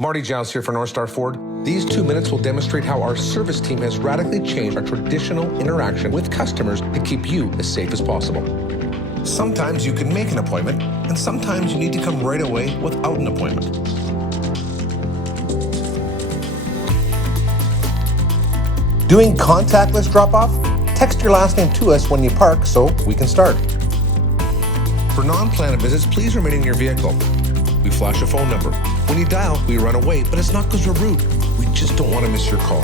Marty Giles here for Northstar Ford. These 2 minutes will demonstrate how our service team has radically changed our traditional interaction with customers to keep you as safe as possible. Sometimes you can make an appointment, and sometimes you need to come right away without an appointment. Doing contactless drop-off? Text your last name to us when you park so we can start. For non-planned visits, please remain in your vehicle. We flash a phone number. When you dial, we run away, but it's not because we're rude. We just don't want to miss your call.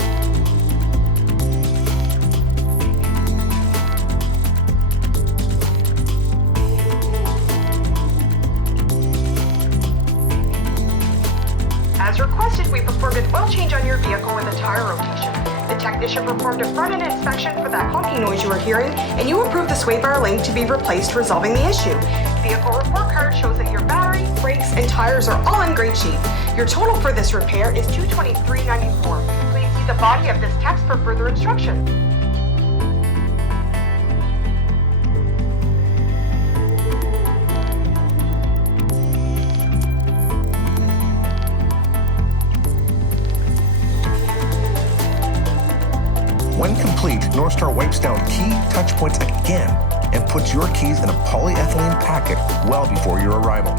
As requested, we performed an oil change on your vehicle with a tire rotation. The technician performed a front-end inspection for that honking noise you were hearing, and you approved the sway bar link to be replaced, resolving the issue. Vehicle report card shows that your battery, brakes, and tires are all in great shape. Your total for this repair is $223.94. Please see the body of this text for further instructions. When complete, Northstar wipes down key touch points again and puts your keys in a polyethylene packet well before your arrival.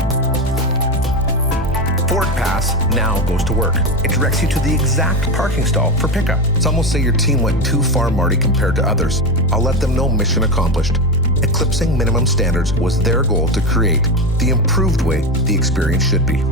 Ford Pass now goes to work. It directs you to the exact parking stall for pickup. Some will say your team went too far, Marty, compared to others. I'll let them know mission accomplished. Eclipsing minimum standards was their goal to create the improved way the experience should be.